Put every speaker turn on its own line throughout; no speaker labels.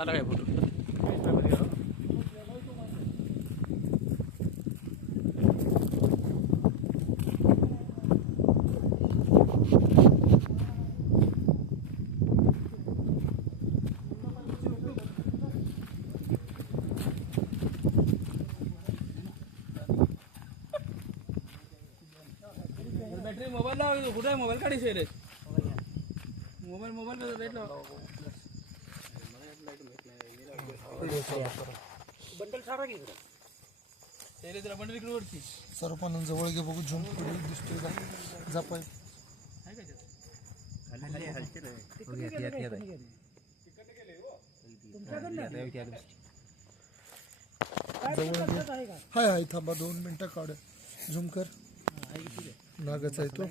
कसा आला काय फोटो बॅटरी मोबाईल लाव कुठे मोबाईल काढी रे मोबाईल मोबाईल लाइट लाव बंडल सारा घे इकडे तुला बंडल इकडे वरती
सर्वांना जवळ घे बघू झुम पुढे दिसतोय का? जपाय
का
हाय हाय थांबा दोन मिनिटं काढ. झुम कर. नागच आहे तो.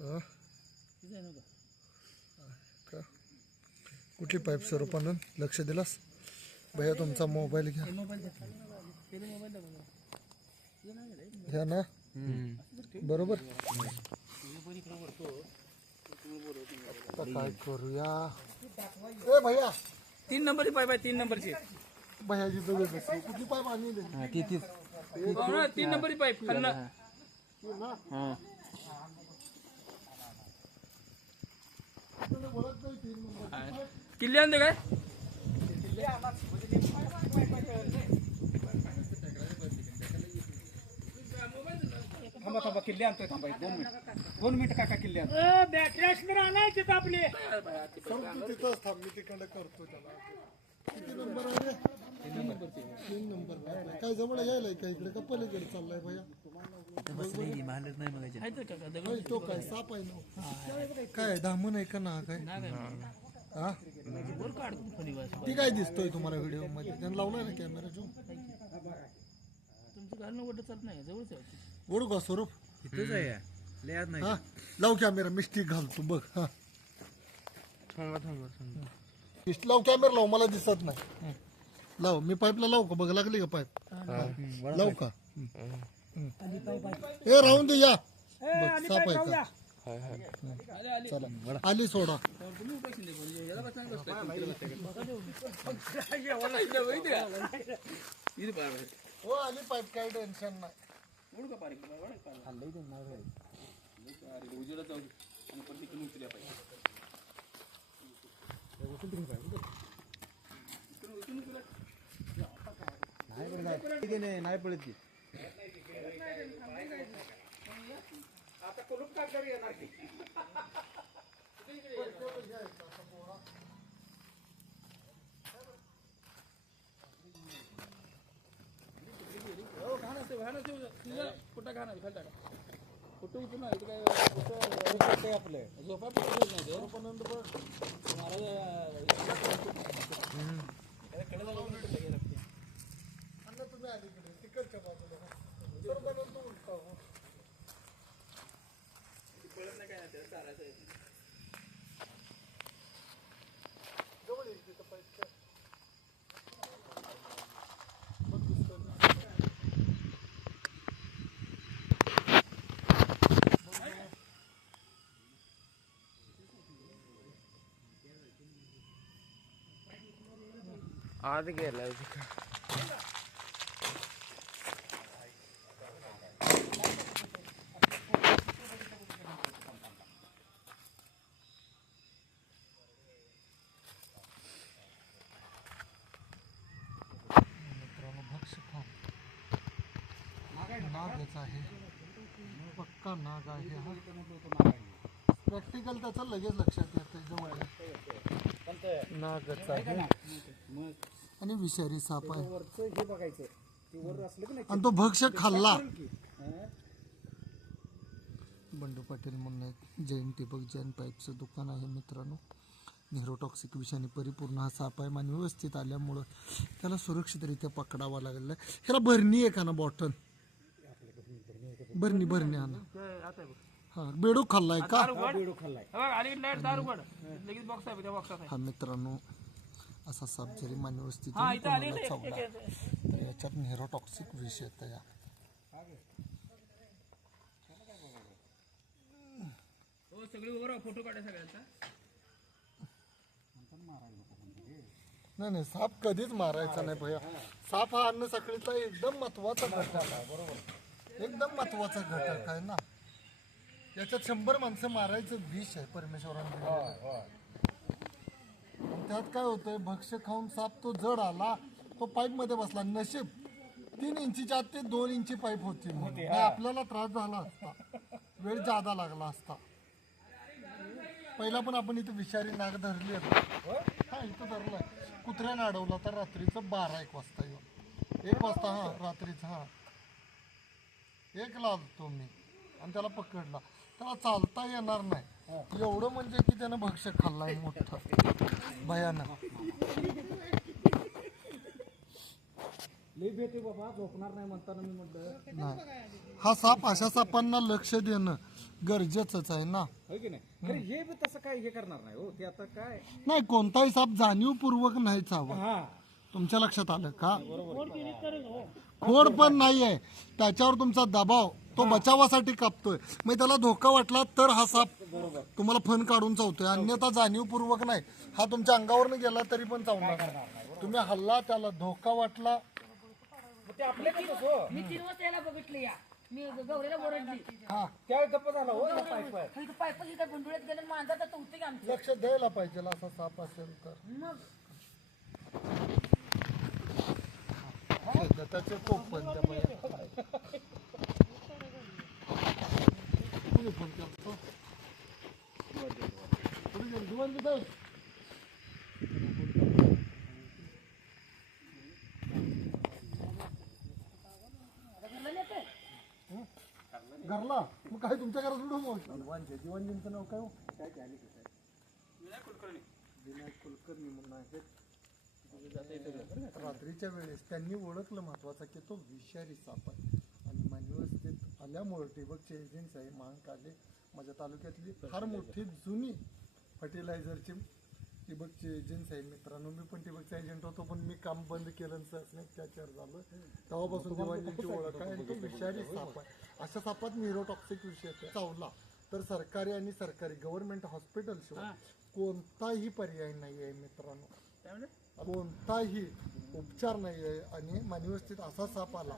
हा? कुठली पाईप स्वरूपानं? लक्ष दिलास? भैया तुमचा मोबाईल घ्या. घ्या ना. बरोबर? आता काय करूया? ए भैया.
तीन नंबरची पाईप आहे तीन नंबरची.
भैयाची दोघे कुठली पाईप आणली?
हो तीन नंबरची पाईप. खालनं किल्ली आणते काय
थांबा थांबा किल्ले आणतोय थांबा एक दोन मिनिट दोन मिनिट काका किल्ले आणतो
तिथंच थांब मी तिकडे करतो त्याला किती नंबर आहे रे? तीन नंबर. काय जवळ यायलाय का इकडे का पलीकडे चाललाय भैया
आहे तो
तो काय साप आहे ना काय दामन आहे का ना काय. हा
बस.
ती काय दिसतोय तुम्हाला व्हिडिओमध्ये? त्यानं लावलाय ना कॅमेरा जो.
तुमचं घालणं वडं चालत नाही जवळच आहे
ओढू का स्वरूप? हा लाव कॅमेरा मिस्टिक घालतो बघ हा. मिस्ट- लाव कॅमेरा लाव मला दिसत नाही. लाव मी पाईपला लावू का? बघ लागली का पाईप लाव. का? ए राहून दे या. बघ साप आहे का? चला आली सोडा
तुम्ही पैसे दे म्हणजे याला बसताना बसताय. एवढा इकडे माहिती का? इथे पाय बाहेर.
हो आली पाईप काही टेन्शन नाही
नाही पडत पारीक? आता कुलूप पारीक?
येणार की
हो, घाण असते, घाण असते. तुझं कुठं घाण आहे? खाली टाका. कुठं उचलून आहे? काय कुठं
आपलं
झोपा नाही ते. महाराज, त्याला कडेला लावून ठेवलं लागते.
अण्णा तुम्ही अलीकडे तिकडच्या बाजूला सर बनवतो उलटा हो.
कळत नाही काय नाही, त्याला चालायचं आहे.
जवळ येईल तिथं पाईपच्या बघ दिसतंय.
आत गेलाय
नागच आहे. पक्का नाग आहे प्रॅक्टिकल त्याचं लगेच लक्षात येतं जवळ. नागच आहे. आणि विषारी साप आहे.
वरचं हे बघायचं. ते वर असलं की नाही?
आणि तो भक्ष खाल्ला.
की. हा?
बंडू पाटील म्हणून एक जैन टिपक जैन पाईपचं दुकान आहे मित्रांनो. नेहरोटॉक्सिक विषाने परिपूर्ण हा साप आहे. आणि व्यवस्थित आल्यामुळं त्याला सुरक्षितरित्या पकडावा लागलेला आहे. ह्याला भरणी आहे का ना बॉटल? भरणी भरणी आणा.
ते आता आहे बघ.
हा बेडूक खाल्लाय का?
दार उघड.
बेडू खाल्लाय.
हे बघ, अलीकडे लाइट दार उघड. लगेच बॉक्स आहे त्या बॉक्सात आहे
हा मित्रांनो असा साप जरी
हा
कोणाला चावला तर याच्यात नेहरोटॉक्सिक विष येतं या
हो सगळी बरोबर फोटो काढा सगळ्यांचा.
नाही नाही साप कधीच मारायचा नाही भैया. साप हा अन्न साखळीचा एकदम महत्त्वाचा घटक आहे. बरोबर एकदम महत्त्वाचा घटक आहे ना. याच्यात शंभर माणसं मारायचं विष आहे परमेश्वराने त्यात काय होतंय भक्ष्य खाऊन साप तो जड आला तो पाईपमध्ये बसला. नशीब तीन इंचीच्या आत ते दोन इंची पाईप होती नाही आपल्याला त्रास झाला असता. वेळ जादा लागला असता. पहिला पण आपण इथे विषारी नाग धरली आहे हा इथं धरलाय. कुत्र्याने अडवला तर रात्रीचं बारा एक वाजता येऊन. एक वाजता हा रात्रीचं हा. एक लावतो मी. आणि त्याला पकडला. त्याला चालता येणार नाही. एवढं म्हणजे की त्यानं भक्ष्य खाल्लाय मोठं. भयानक.
लई भेटे बाबा झोपणार नाही म्हणताना मी म्हटलं.
नाही. हा साप अशा सापांना लक्ष देणं गरजेचंच आहे ना.
होय की नाही? खरं हे बी तसं काय हे करणार नाही हो ते आता काय?
नाही कोणताही साप जाणीवपूर्वक नाही चावा
हा.
तुमच्या लक्षात आलं का? खोड पण नाहीये. त्याच्यावर तुमचा दबाव तो बचावासाठी कापतोय. मग त्याला धोका वाटला तर हा साप तुम्हाला फन काढून चावतोय. अन्यथा जाणीवपूर्वक नाही. हा तुमच्या अंगावरनं गेला तरी पण चावणार नाही. तुम्ही हल्ला त्याला धोका वाटला.
हो
मी तीन वाजता यायला बघितले या. मी गौरीला ओरडली.
हा.
त्यावेळी गप्प झाला हो या पाईप आहे.
इथं पायप इथं गुंडुळ्यात गेलं मांजर तर होते की आमचं
लक्ष द्यायला पाहिजे असा साप असेल तर.
मग.
सध्या कोप कोपण त्या कोणी फोन करतो कुठे गेली? तिथं?
घरला
मग काय तुमच्या घरात उडून मग दिवाणचे दिवाणजींचं नाव काय हो?
विनायक कुलकर्णी
विनायक कुलकर्णी म्हणून आहेत रात्रीच्या वेळेस त्यांनी ओळखलं महत्वाचं की तो विषारी साप आहे आणि मानवस्थित आल्यामुळे ठिबकचे एजन्सी आहे महाकाले माझ्या तालुक्यातली फार मोठी जुनी फर्टिलायझरची ठिबकची एजन्सी आहे. मित्रांनो मी पण ठिबकचा एजंट होतो पण मी काम बंद केलं त्याच्यावर झालं. तेव्हापासून दिवाणीची ओळख आहे आणि तो विषारी साप आहे अशा सापात न्यूरोटॉक्सिक विषय आहे. चावला. तर सरकारी आणि सरकारी गव्हर्नमेंट हॉस्पिटल शिवाय कोणताही पर्याय नाही आहे मित्रांनो. कोणताही उपचार नाही आहे आणि मानवस्थित असा साप आला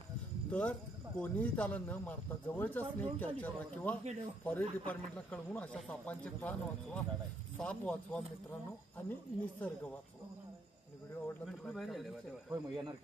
तर कोणीही त्याला न मारता जवळच्या स्नेक कॅचरला किंवा फॉरेस्ट डिपार्टमेंटला कळवून अशा सापांचे प्राण वाचवा साप वाचवा मित्रांनो आणि निसर्ग वाचवा. व्हिडिओ आवडला तर
होय मग येणार